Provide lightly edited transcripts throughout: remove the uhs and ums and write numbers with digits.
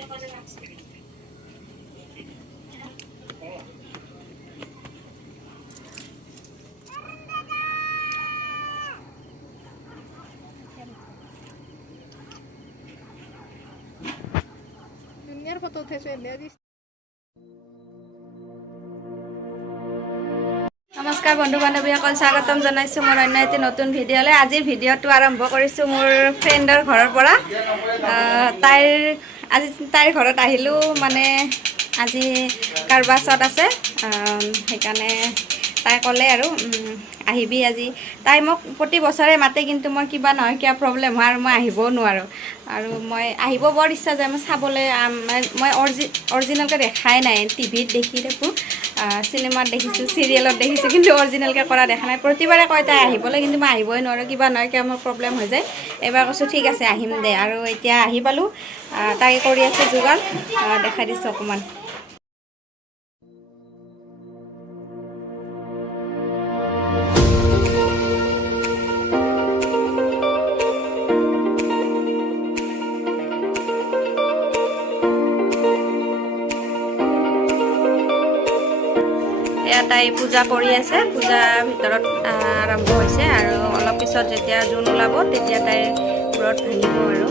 দুনিয়াৰ ফটো উঠাইছো এনে নমস্কাৰ বন্ধু বান্ধৱীসকল, স্বাগতম জনাইছোঁ মোৰ অন্য এটি নতুন ভিডিঅ'লৈ। আজিৰ ভিডিঅ'টো আৰম্ভ কৰিছোঁ মোৰ ফ্ৰেণ্ডৰ ঘৰৰ পৰা। তাইৰ ঘৰত আহিলোঁ, মানে আজি কাৰবাচত আছে, সেইকাৰণে তাই ক'লে আৰু আহিবি আজি। তাই মোক প্ৰতি বছৰে মাতে, কিন্তু মই কিবা নহয় কিবা প্ৰব্লেম হয় আৰু মই আহিবও নোৱাৰোঁ। আৰু মই আহিব বৰ ইচ্ছা যায় মই চাবলৈ। মই অৰিজিনেলকৈ দেখাই নাই, টিভিত দেখি থাকোঁ, চিনেমাত দেখিছোঁ, চিৰিয়েলত দেখিছোঁ, কিন্তু অৰিজিনেলকৈ কৰা দেখা নাই। প্ৰতিবাৰে কয় তাই আহিবলৈ, কিন্তু মই আহিবই নোৱাৰোঁ, কিবা নহয় কিবা মোৰ প্ৰব্লেম হৈ যায়। এইবাৰ কৈছোঁ ঠিক আছে আহিম দে, আৰু এতিয়া আহি পালোঁ। তাই কৰি আছে যোগাৰ, দেখাই দিছোঁ অকণমান। তাই পূজা কৰি আছে, পূজা ভিতৰত আৰম্ভ হৈছে, আৰু অলপ পিছত যেতিয়া জোন ওলাব তেতিয়া তাইৰ ব্ৰত ভাঙিব আৰু।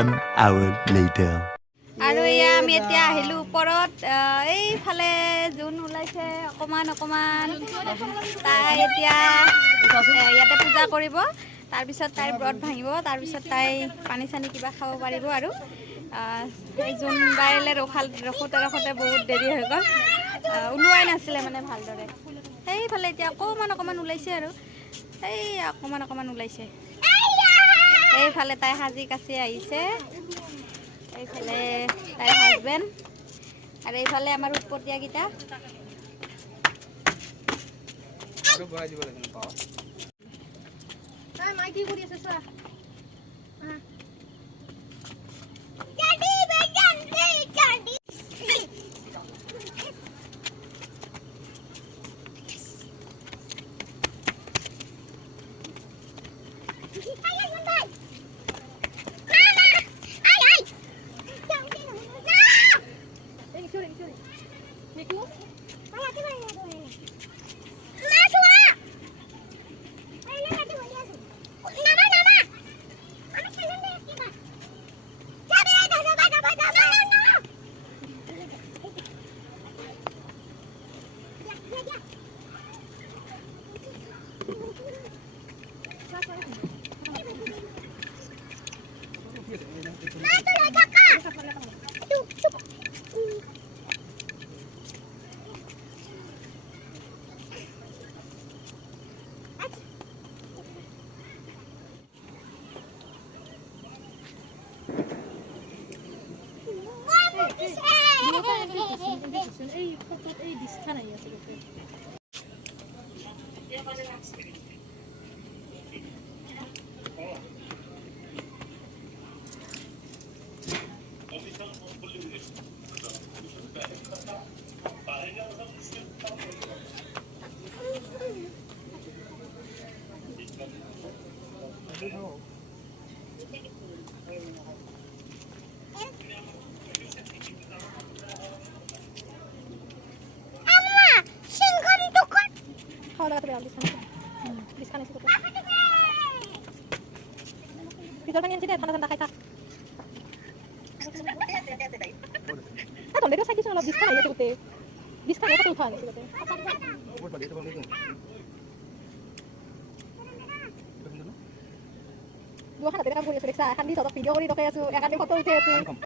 One hour later. আৰু এয়া আমি এতিয়া আহিলোঁ ওপৰত। এইফালে জোন ওলাইছে অকণমান অকণমান। তাই এতিয়া ইয়াতে পূজা কৰিব, তাৰপিছত তাইৰ ব্ৰত ভাঙিব, তাৰপিছত তাই পানী চানী কিবা খাব পাৰিব। আৰু সেই জোন বাইলে ৰখোতে বহুত দেৰি হৈ গ'ল, ওলোৱাই নাছিলে মানে ভালদৰে। সেইফালে এতিয়া অকণমান ওলাইছে, আৰু এই অকণমান ওলাইছে। এইফালে তাই সাজি কাচি আহিছে, এইফালে তাইৰ হাজবেণ্ড, আৰু এইফালে আমাৰ উৎপতীয়াকেইটা। মাই কি কৰি আছে চোৱা। Pidol kan yan sila, tanda kay tak. Atau mereka saya kisah lebih sekarang ya tuh teh. Di sekarang apa tuh tuan sih teh? Dua kan tadi kan punya periksa, kan di foto video ini kayak tuh, yang kan di foto itu tuh.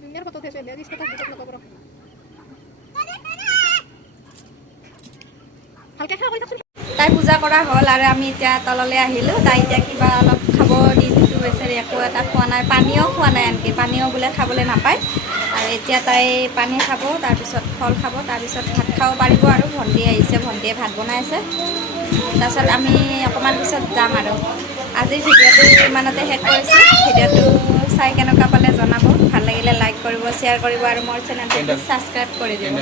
Dunia foto tuh saya di sekitar dekat Nagabro. তাই পূজা কৰা হ'ল আৰু আমি এতিয়া তললৈ আহিলোঁ। তাই এতিয়া কিবা অলপ খাব দি দিছোঁ, বেচেৰি একো এটা খোৱা নাই, পানীও খোৱা নাই, আনকি পানীও বোলে খাবলৈ নাপায়। আৰু এতিয়া তাই পানী খাব, তাৰপিছত ফল খাব, তাৰপিছত ভাত খাব পাৰিব। আৰু ভণ্টি আহিছে, ভণ্টিয়ে ভাত বনাই আছে। তাৰপিছত আমি অকণমান পিছত যাম আৰু। আজিৰ ভিডিঅ'টো ইমানতে শেষ কৰিছোঁ। ভিডিঅ'টো চাই কেনেকুৱা পালে জনাব, ভাল লাগিলে লাইক কৰিব, শ্বেয়াৰ কৰিব আৰু মোৰ চেনেলটো ছাবস্ক্ৰাইব কৰি দিব।